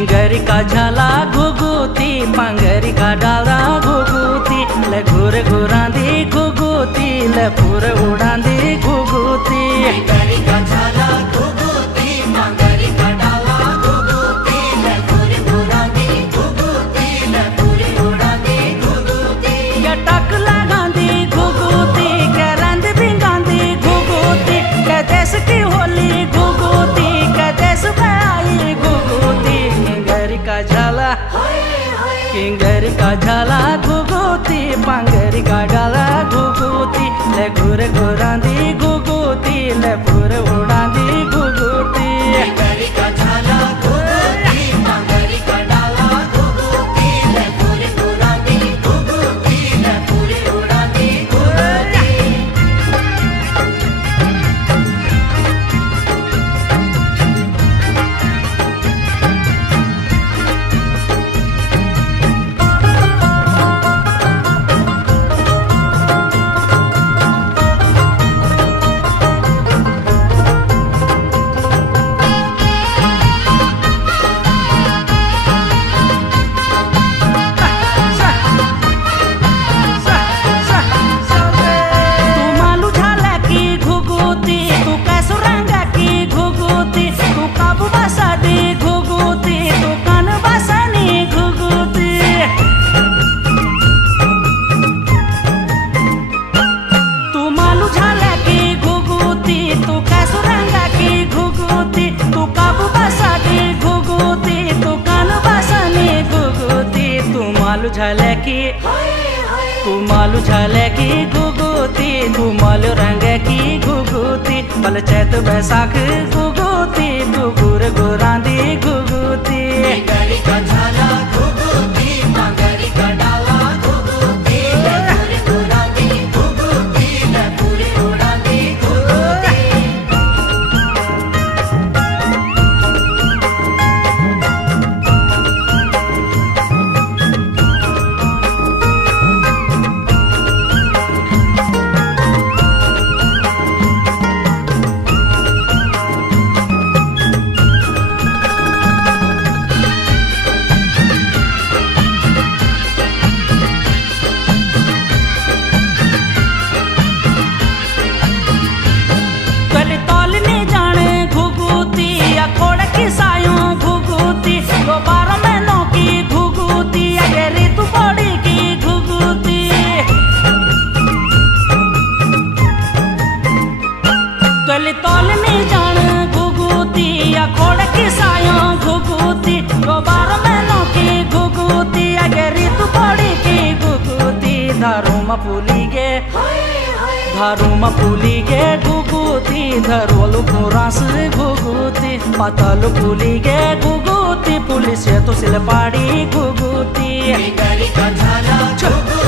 किंगरी का झाला घुगुती पंगरी का डाला घुगुती ले घुर घुरांदी घुगुती ले पूर उड़ांदी घुगुती किंगरी का झाला घुगुती पंगरी का डाला घुगुती ले घुर घुरांदी घुगुती ले पूर उड़ांदी घुगुती या टक लगांदी घुगुती के रंद भिंगांदी घुगुती के देश की होली घुगुती के देश में आई घुगुती किंगरी का झाला किंगरी का झाला घुगुती पंगरी का डाला घुगुती ले घुर घुरांदी घुगुती ले पूर उड़ांदी घुगुती किंगरी का झाला घुगुती पंगरी का डाला घुगुती ले घुर घुरांदी घुगुती ले पूर उड़ांदी घुगुती तू मालू झाले की घुगुती तू मालू रंग की घुगुती बल चैत बैसाख घुगुती तू घुर घुरांदी घुगुती किंगरी का झाला घुगुती पंगरी का डाला घुगुती ले घुर घुरांदी घुगुती ले पूर उड़ांदी घुगुती धारूमा पुली गे घुगुती धरोलु पुरास घुगुती पातलु पुली गे घुगुती पुलिस तो सिलपाड़ी घुगुती किंगरी का झाला घुगुती